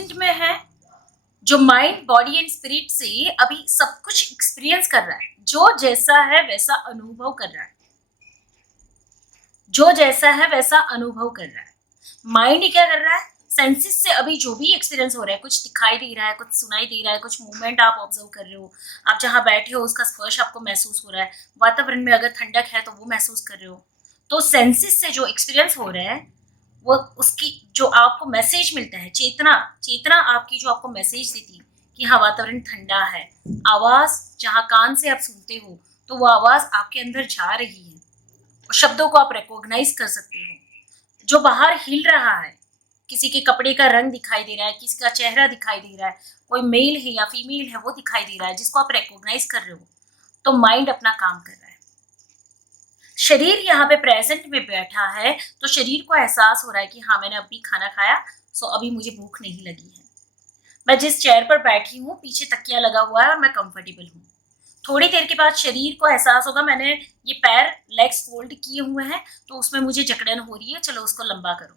Present में है, जो माइंड बॉडी एंड स्पिरिट से अभी सब कुछ एक्सपीरियंस कर रहा है, जो जैसा है वैसा अनुभव कर रहा है, जो जैसा है वैसा अनुभव कर रहा है। माइंड क्या कर रहा है, सेंसेस से अभी जो भी एक्सपीरियंस हो रहा है, कुछ दिखाई दे रहा है, कुछ सुनाई दे रहा है, कुछ मूवमेंट आप ऑब्जर्व कर रहे हो, आप जहां बैठे हो उसका स्पर्श आपको महसूस हो रहा है, वातावरण में अगर ठंडक है तो वो महसूस कर रहे हो। तो सेंसेस से जो एक्सपीरियंस हो रहा है वो उसकी जो आपको मैसेज मिलता है, चेतना चेतना आपकी जो आपको मैसेज देती है कि हाँ वातावरण ठंडा है, आवाज जहाँ कान से आप सुनते हो तो वो आवाज आपके अंदर जा रही है, शब्दों को आप रिकॉग्नाइज कर सकते हो। जो बाहर हिल रहा है, किसी के कपड़े का रंग दिखाई दे रहा है, किसी का चेहरा दिखाई दे रहा है, कोई मेल है या फीमेल है वो दिखाई दे रहा है, जिसको आप रिकॉग्नाइज कर रहे हो, तो माइंड अपना काम कर रहा है। शरीर यहाँ पे प्रेजेंट में बैठा है तो शरीर को एहसास हो रहा है कि हाँ मैंने अभी खाना खाया, सो अभी मुझे भूख नहीं लगी है। मैं जिस चेयर पर बैठी हूँ पीछे तकिया लगा हुआ है और मैं कंफर्टेबल हूँ। थोड़ी देर के बाद शरीर को एहसास होगा मैंने ये पैर लेग्स फोल्ड किए हुए हैं तो उसमें मुझे जकड़न हो रही है, चलो उसको लंबा करो।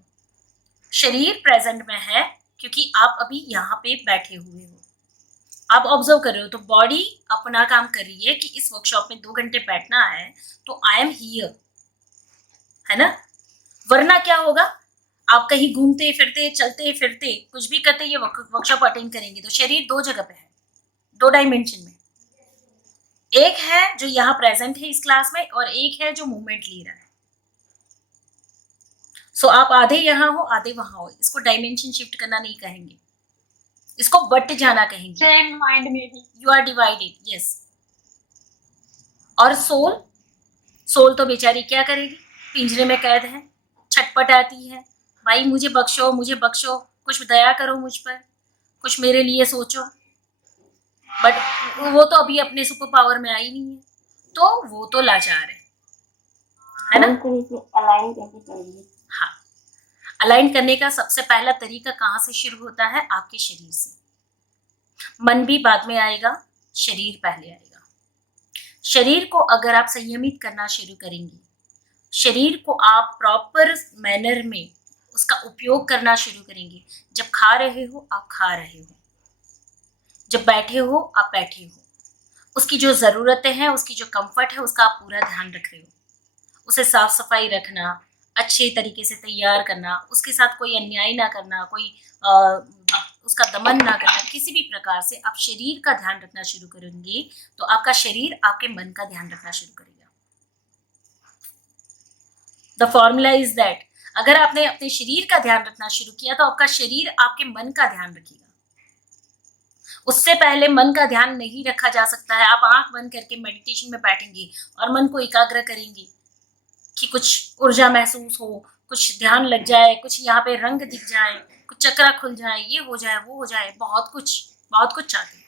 शरीर प्रेजेंट में है क्योंकि आप अभी यहाँ पे बैठे हुए हो, आप ऑब्जर्व कर रहे हो, तो बॉडी अपना काम कर रही है कि इस वर्कशॉप में 2 घंटे बैठना है तो आई एम हियर, है ना। वरना क्या होगा, आप कहीं घूमते फिरते चलते फिरते कुछ भी करते ये वर्कशॉप अटेंड करेंगे तो शरीर 2 जगह पे है, 2 डायमेंशन में। एक है जो यहाँ प्रेजेंट है इस क्लास में और एक है जो मूवमेंट ले रहा है। सो आप आधे यहाँ हो आधे वहां हो, इसको डायमेंशन शिफ्ट करना नहीं कहेंगे, इसको बट जाना कहेंगे। सेम माइंड में भी यू आर डिवाइडेड, यस। और सोल, सोल तो बेचारी क्या करेगी, पिंजरे में कैद है, छटपटाती है, भाई मुझे बख्शो मुझे बख्शो, कुछ दया करो मुझ पर, कुछ मेरे लिए सोचो। बट वो तो अभी अपने सुपर पावर में आई नहीं है, तो वो तो लाचार है ना। अलाइन कैसे करेंगे? हाँ, अलाइन करने का सबसे पहला तरीका कहाँ से शुरू होता है, आपके शरीर से। मन भी बाद में आएगा, शरीर पहले आएगा। शरीर को अगर आप संयमित करना शुरू करेंगे, शरीर को आप प्रॉपर मैनर में उसका उपयोग करना शुरू करेंगे, जब खा रहे हो आप खा रहे हो, जब बैठे हो आप बैठे हो, उसकी जो ज़रूरतें हैं, उसकी जो कंफर्ट है उसका आप पूरा ध्यान रख रहे हो, उसे साफ सफाई रखना, अच्छे तरीके से तैयार करना, उसके साथ कोई अन्याय ना करना, कोई उसका दमन ना करना, किसी भी प्रकार से आप शरीर का ध्यान रखना शुरू करेंगे तो आपका शरीर आपके मन का ध्यान रखना शुरू करेगा। द फॉर्मूला इज दैट, अगर आपने अपने शरीर का ध्यान रखना शुरू किया तो आपका शरीर आपके मन का ध्यान रखेगा। उससे पहले मन का ध्यान नहीं रखा जा सकता है। आप आंख बंद करके मेडिटेशन में बैठेंगे और मन को एकाग्र करेंगे कि कुछ ऊर्जा महसूस हो, कुछ ध्यान लग जाए, कुछ यहाँ पे रंग दिख जाए, कुछ चक्रा खुल जाए, ये हो जाए वो हो जाए, बहुत कुछ चाहते हैं,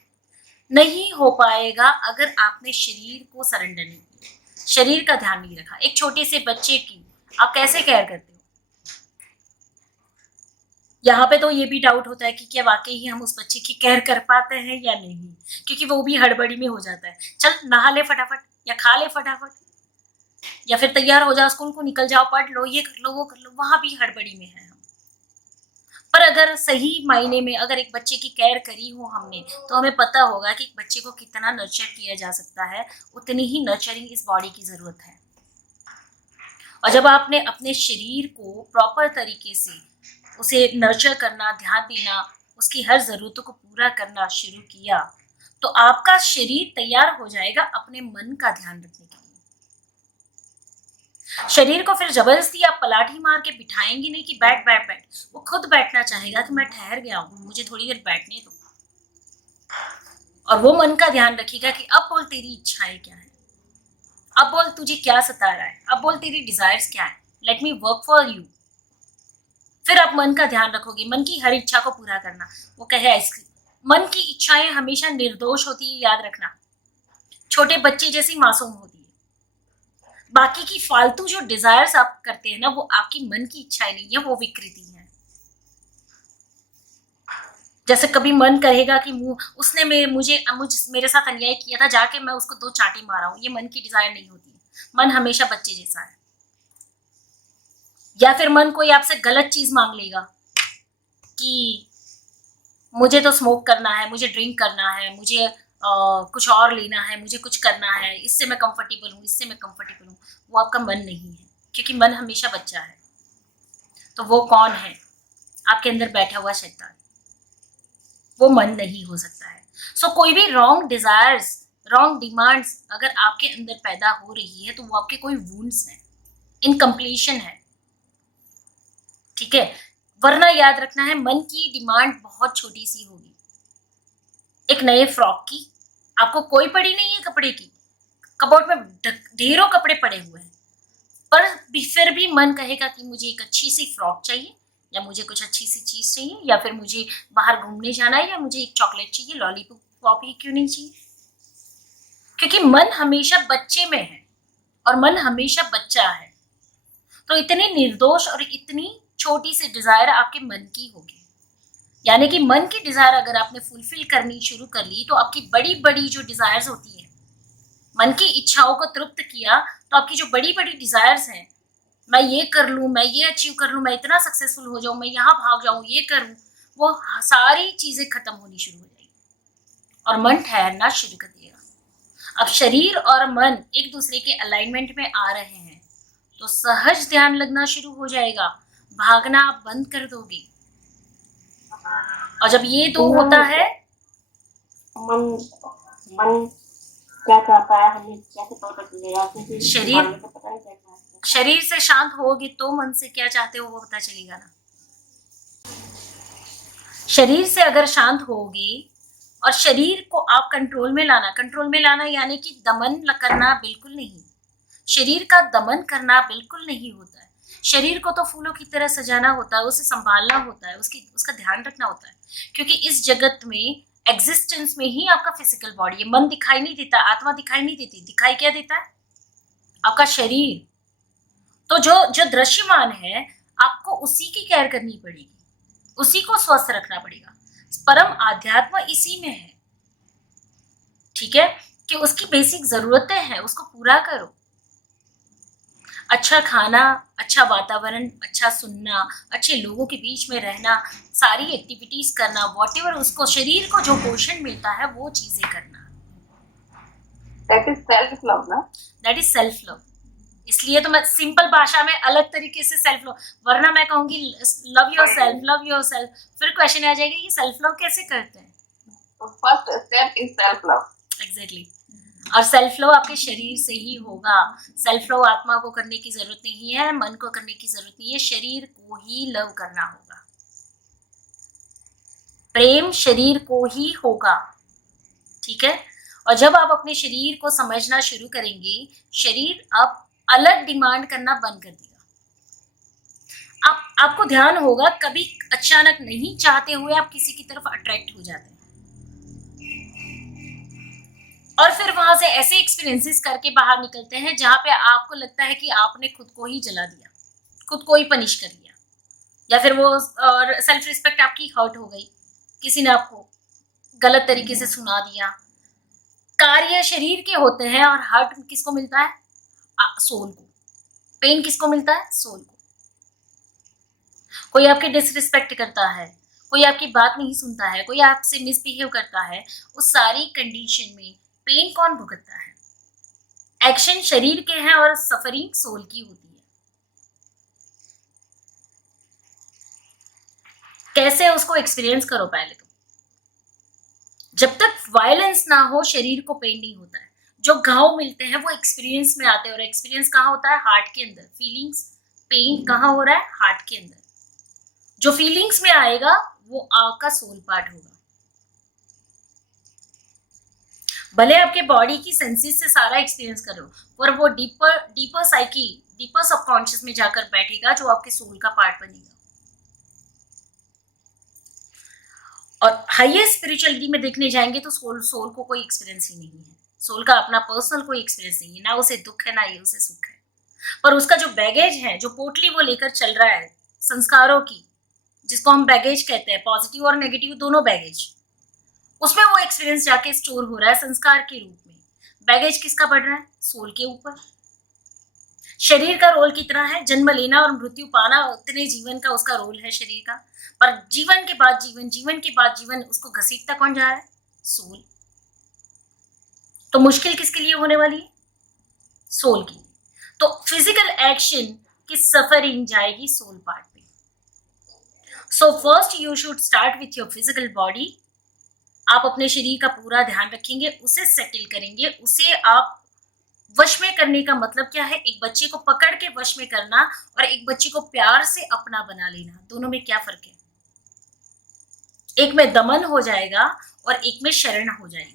नहीं हो पाएगा अगर आपने शरीर को सरेंडर नहीं किया, शरीर का ध्यान नहीं रखा। एक छोटे से बच्चे की आप कैसे केयर करते हो, यहाँ पे तो ये भी डाउट होता है कि क्या वाकई ही हम उस बच्चे की केयर कर पाते हैं या नहीं, क्योंकि वो भी हड़बड़ी में हो जाता है, चल नहा ले फटाफट या खा ले फटाफट या फिर तैयार हो जाओ स्कूल को निकल जाओ, पढ़ लो, ये कर लो वो कर लो, वहां भी हड़बड़ी में है हम। पर अगर सही मायने में अगर एक बच्चे की केयर करी हो हमने तो हमें पता होगा कि बच्चे को कितना नर्चर किया जा सकता है, उतनी ही नर्चरिंग इस बॉडी की जरूरत है। और जब आपने अपने शरीर को प्रॉपर तरीके से उसे नर्चर करना, ध्यान देना, उसकी हर जरूरतों को पूरा करना शुरू किया तो आपका शरीर तैयार हो जाएगा अपने मन का ध्यान रखने के लिए। शरीर को फिर जबरदस्ती आप पलाठी मार के बिठाएंगे नहीं कि बैठ बैठ बैठ, वो खुद बैठना चाहेगा कि मैं ठहर गया हूँ, मुझे थोड़ी देर बैठने दो। और वो मन का ध्यान रखेगा कि अब बोल तेरी इच्छाएं क्या है, अब बोल तुझे क्या सता रहा है, अब बोल तेरी डिजायर्स क्या है, let me work for you. फिर आप मन का ध्यान रखोगे, मन की हर इच्छा को पूरा करना। वो कहे आइसक्रीम, मन की इच्छाएं हमेशा निर्दोष होती है, याद रखना, छोटे बच्चे जैसी मासूम होती है। बाकी की फालतू जो डिजायर्स आप करते हैं ना, वो आपकी मन की इच्छाएं नहीं है, वो विकृति है। जैसे कभी मन कहेगा कि उसने मेरे साथ अन्याय किया था, जाके मैं उसको 2 चांटे मारा हूं, ये मन की डिजायर नहीं होती है। मन हमेशा बच्चे जैसा है। या फिर मन कोई आपसे गलत चीज मांग लेगा कि मुझे तो स्मोक करना है, मुझे ड्रिंक करना है, मुझे कुछ और लेना है, मुझे कुछ करना है, इससे मैं कंफर्टेबल हूँ, इससे मैं कंफर्टेबल हूँ, वो आपका मन नहीं है, क्योंकि मन हमेशा बच्चा है। तो वो कौन है? आपके अंदर बैठा हुआ शैतान। वो मन नहीं हो सकता है। सो कोई भी रॉन्ग डिजायर्स, रॉन्ग डिमांड्स अगर आपके अंदर पैदा हो रही है तो वो आपके कोई वुंड्स हैं, इनकम्प्लीशन है, ठीक है। वरना याद रखना है, मन की डिमांड बहुत छोटी सी होगी। एक नए फ्रॉक की आपको कोई पड़ी नहीं है, कपड़े की कबोर्ड में ढेरों कपड़े पड़े हुए हैं, पर फिर भी मन कहेगा कि मुझे एक अच्छी सी फ्रॉक चाहिए, या मुझे कुछ अच्छी सी चीज चाहिए, या फिर मुझे बाहर घूमने जाना है, या मुझे एक चॉकलेट चाहिए, लॉलीपॉप ही क्यों नहीं चाहिए। क्योंकि मन हमेशा बच्चे में है और मन हमेशा बच्चा है। तो इतनी निर्दोष और इतनी छोटी सी डिजायर आपके मन की होगी, यानी कि मन की डिजायर अगर आपने फुलफिल करनी शुरू कर ली तो आपकी बड़ी बड़ी जो डिजायर्स होती है, मन की इच्छाओं को तृप्त किया तो आपकी जो बड़ी बड़ी डिजायर्स हैं, मैं ये कर लूं, मैं ये अचीव कर लूं, मैं इतना सक्सेसफुल हो जाऊं, मैं यहाँ भाग जाऊं, ये करूं, वो सारी चीजें खत्म होनी शुरू हो जाएगी और मन ठहरना शुरू कर देगा। अब शरीर और मन एक दूसरे के अलाइनमेंट में आ रहे हैं तो सहज ध्यान लगना शुरू हो जाएगा, भागना आप बंद कर दोगे। और जब ये दो होता है, मन मन क्या चाहता है हमें कैसे पता चलेगा, क्योंकि शरीर मन में तो पता नहीं क्या चाहता है। शरीर से शांत होगे तो मन से क्या चाहते हो वो पता चलेगा ना। शरीर से अगर शांत होगे और शरीर को आप कंट्रोल में लाना यानी कि दमन करना बिल्कुल नहीं, शरीर का दमन करना बिल्कुल नहीं होता है। शरीर को तो फूलों की तरह सजाना होता है, उसे संभालना होता है, उसका ध्यान रखना होता है, क्योंकि इस जगत में एग्जिस्टेंस में ही आपका फिजिकल बॉडी है। मन दिखाई नहीं देता, आत्मा दिखाई नहीं देती, दिखाई क्या देता है? आपका शरीर। तो जो जो दृश्यमान है आपको उसी की केयर करनी पड़ेगी, उसी को स्वस्थ रखना पड़ेगा। परम आध्यात्म इसी में है, ठीक है, कि उसकी बेसिक जरूरतें हैं, उसको पूरा करो। अच्छा खाना, अच्छा वातावरण, अच्छा सुनना, अच्छे लोगों के बीच में रहना, सारी एक्टिविटीज करना, वॉटेवर उसको शरीर को जो पोषण मिलता है वो चीजें करना, दैट इज सेल्फ लव ना। That is self love. इसलिए तो मैं सिंपल भाषा में अलग तरीके से सेल्फ लव, वरना मैं कहूंगी love your self, love your self, फिर क्वेश्चन आ जाएगा ये सेल्फ लव कैसे करते हैं। First step is self love. Exactly. और सेल्फ लव आपके शरीर से ही होगा। सेल्फ लव आत्मा को करने की जरूरत नहीं है, मन को करने की जरूरत नहीं है, शरीर को ही लव करना होगा। प्रेम शरीर को ही होगा, ठीक है। और जब आप अपने शरीर को समझना शुरू करेंगे, शरीर अब अलग डिमांड करना बंद कर देगा। आपको ध्यान होगा कभी अचानक नहीं चाहते हुए आप किसी की तरफ अट्रैक्ट हो जाते हैं और फिर वहां से ऐसे एक्सपीरियंसेस करके बाहर निकलते हैं जहां पे आपको लगता है कि आपने खुद को ही जला दिया, खुद को ही पनिश कर दिया, या फिर वो सेल्फ रिस्पेक्ट आपकी हर्ट हो गई, किसी ने आपको गलत तरीके से सुना दिया। कार्य शरीर के होते हैं और हर्ट किसको मिलता है? सोल को। पेन किसको मिलता है? सोल को। कोई आपके डिसरिस्पेक्ट करता है, कोई आपकी बात नहीं सुनता है, कोई आपसे मिसबिहेव करता है, उस सारी कंडीशन में पेन कौन भुगतता है? एक्शन शरीर के हैं और सफरिंग सोल की होती है। कैसे उसको एक्सपीरियंस करो पहले तो। जब तक वायलेंस ना हो शरीर को पेन नहीं होता है। जो घाव मिलते हैं वो एक्सपीरियंस में आते हैं, और एक्सपीरियंस कहाँ होता है? हार्ट के अंदर। फीलिंग्स, पेन कहाँ हो रहा है? हार्ट के अंदर। जो फीलिंग्स में आएगा वो आपका सोल पार्ट होगा। भले आपके बॉडी की सेंसेस से सारा एक्सपीरियंस कर रहे हो, पर वो डीपर साइकी, डीपर सबकॉन्शियस में जाकर बैठेगा जो आपके सोल का पार्ट बनेगा। और हाईएस्ट स्पिरिचुअलिटी में देखने जाएंगे तो सोल को कोई एक्सपीरियंस ही नहीं है। सोल का अपना पर्सनल कोई एक्सपीरियंस नहीं है, ना उसे दुख है ना ही उसे सुख है। पर उसका जो बैगेज है, जो पोटली वो लेकर चल रहा है संस्कारों की, जिसको हम बैगेज कहते हैं, पॉजिटिव और नेगेटिव दोनों बैगेज, उसमें वो एक्सपीरियंस जाके स्टोर हो रहा है संस्कार के रूप में। बैगेज किसका बढ़ रहा है? सोल के ऊपर। शरीर का रोल कितना है, जन्म लेना और मृत्यु पाना, उतने जीवन का उसका रोल है शरीर का। पर जीवन के बाद जीवन, जीवन के बाद जीवन, उसको घसीटता कौन जा रहा है? सोल। तो मुश्किल किसके लिए होने वाली है? सोल की। तो फिजिकल एक्शन की सफरिंग जाएगी सोल पार्ट में। So first you should start with your physical body. आप अपने शरीर का पूरा ध्यान रखेंगे, उसे सेटल करेंगे, उसे आप वश में करने का मतलब क्या है? एक बच्चे को पकड़ के वश में करना और एक बच्चे को प्यार से अपना बना लेना, दोनों में क्या फर्क है? एक में दमन हो जाएगा और एक में शरण हो जाएगी।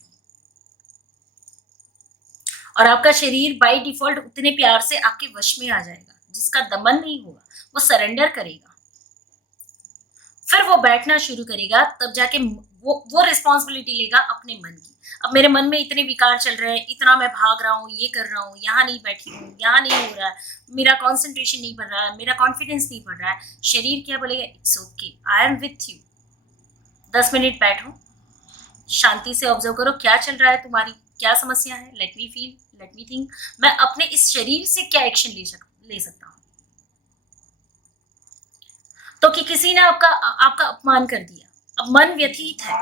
और आपका शरीर बाय डिफॉल्ट उतने प्यार से आपके वश में आ जाएगा। जिसका दमन नहीं होगा वो सरेंडर करेगा, फिर वो बैठना शुरू करेगा, तब जाके वो रिस्पॉन्सिबिलिटी लेगा अपने मन की। अब मेरे मन में इतने विकार चल रहे हैं, इतना मैं भाग रहा हूँ, ये कर रहा हूँ, यहाँ नहीं बैठी हूँ, यहाँ नहीं हो रहा है, मेरा कॉन्सेंट्रेशन नहीं बढ़ रहा है, मेरा कॉन्फिडेंस नहीं बढ़ रहा है। शरीर क्या बोलेगा? It's okay, I am with you. 10 minute बैठो, शांति से ऑब्जर्व करो क्या चल रहा है, तुम्हारी क्या समस्या है, let me feel, let me think, मैं अपने इस शरीर से क्या एक्शन ले सकता हूँ। तो कि किसी ने आपका अपमान कर दिया, अब मन व्यथित है,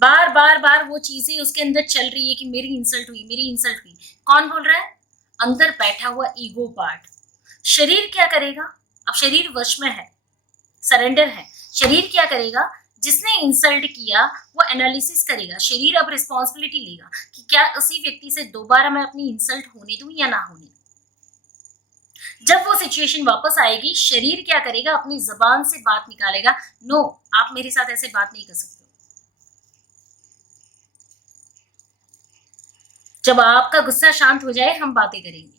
बार बार बार वो चीजें उसके अंदर चल रही है कि मेरी इंसल्ट हुई, मेरी इंसल्ट हुई। कौन बोल रहा है? अंदर बैठा हुआ ईगो पार्ट। शरीर क्या करेगा? अब शरीर वश में है, सरेंडर है। शरीर क्या करेगा? जिसने इंसल्ट किया वो एनालिसिस करेगा। शरीर अब रिस्पॉन्सिबिलिटी लेगा कि क्या उसी व्यक्ति से दोबारा मैं अपनी इंसल्ट होने दूं या ना होने दूं। जब वो सिचुएशन वापस आएगी, शरीर क्या करेगा? अपनी जबान से बात निकालेगा, नो, आप मेरे साथ ऐसे बात नहीं कर सकते। जब आपका गुस्सा शांत हो जाए हम बातें करेंगे।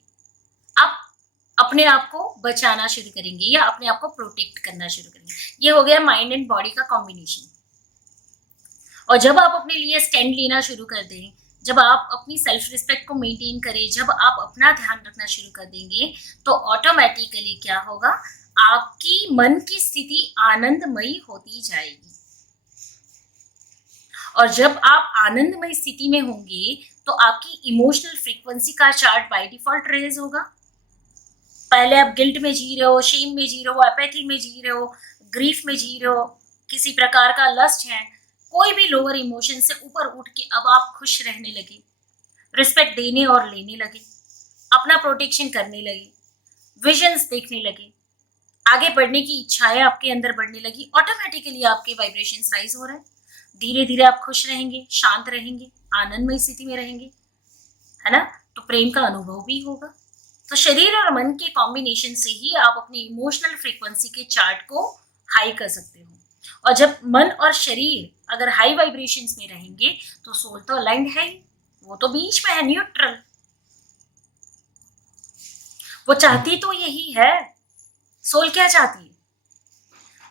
आप अपने आप को बचाना शुरू करेंगे या अपने आप को प्रोटेक्ट करना शुरू करेंगे। ये हो गया माइंड एंड बॉडी का कॉम्बिनेशन। और जब आप अपने लिए स्टैंड लेना शुरू कर दें, जब आप अपनी सेल्फ रिस्पेक्ट को मेंटेन करें, जब आप अपना ध्यान रखना शुरू कर देंगे, तो ऑटोमेटिकली क्या होगा? आपकी मन की स्थिति आनंदमयी होती जाएगी। और जब आप आनंदमय स्थिति में होंगे तो आपकी इमोशनल फ्रीक्वेंसी का चार्ट बाय डिफॉल्ट रेज होगा। पहले आप गिल्ट में जी रहे हो, शेम में जी रहे हो, एपैथी में जी रहे हो, ग्रीफ में जी रहे हो, किसी प्रकार का लस्ट है, कोई भी लोअर इमोशन से ऊपर उठ के अब आप खुश रहने लगे, रिस्पेक्ट देने और लेने लगे, अपना प्रोटेक्शन करने लगे, विजन्स देखने लगे, आगे बढ़ने की इच्छाएं आपके अंदर बढ़ने लगी। ऑटोमेटिकली आपके वाइब्रेशन राइज हो रहे हैं। धीरे धीरे आप खुश रहेंगे, शांत रहेंगे, आनंदमय स्थिति में रहेंगे, है ना? तो प्रेम का अनुभव भी होगा। तो शरीर और मन के कॉम्बिनेशन से ही आप अपनी इमोशनल फ्रीक्वेंसी के चार्ट को हाई कर सकते हो। और जब मन और शरीर अगर हाई वाइब्रेशंस में रहेंगे तो सोल तो अलाइंड है ही, वो तो बीच में है, न्यूट्रल। वो चाहती तो यही है। सोल क्या चाहती है?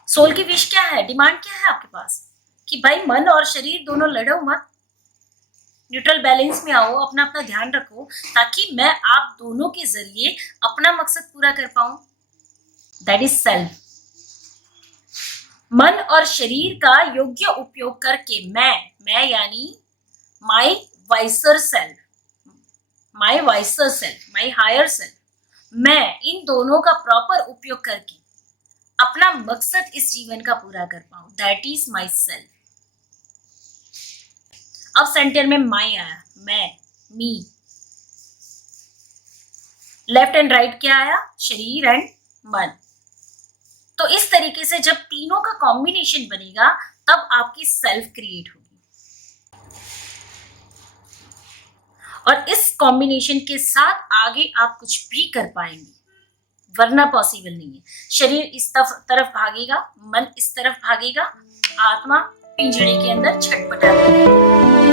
सोल की विश क्या है, डिमांड क्या है आपके पास? कि भाई मन और शरीर दोनों लड़ो मत, न्यूट्रल बैलेंस में आओ, अपना अपना ध्यान रखो, ताकि मैं आप दोनों के जरिए अपना मकसद पूरा कर पाऊं। That is self. मन और शरीर का योग्य उपयोग करके मैं यानी my wiser self, my wiser self, my higher self, मैं इन दोनों का प्रॉपर उपयोग करके अपना मकसद इस जीवन का पूरा कर पाऊं। That is my self. अब सेंटर में माई आया, मैं, मी। लेफ्ट एंड राइट क्या आया? शरीर एंड मन। तो इस तरीके से जब तीनों का कॉम्बिनेशन बनेगा तब आपकी सेल्फ क्रिएट होगी। और इस कॉम्बिनेशन के साथ आगे आप कुछ भी कर पाएंगे, वरना पॉसिबल नहीं है। शरीर इस तरफ भागेगा, मन इस तरफ भागेगा, आत्मा पिंजड़े के अंदर छटपटा रहेगी।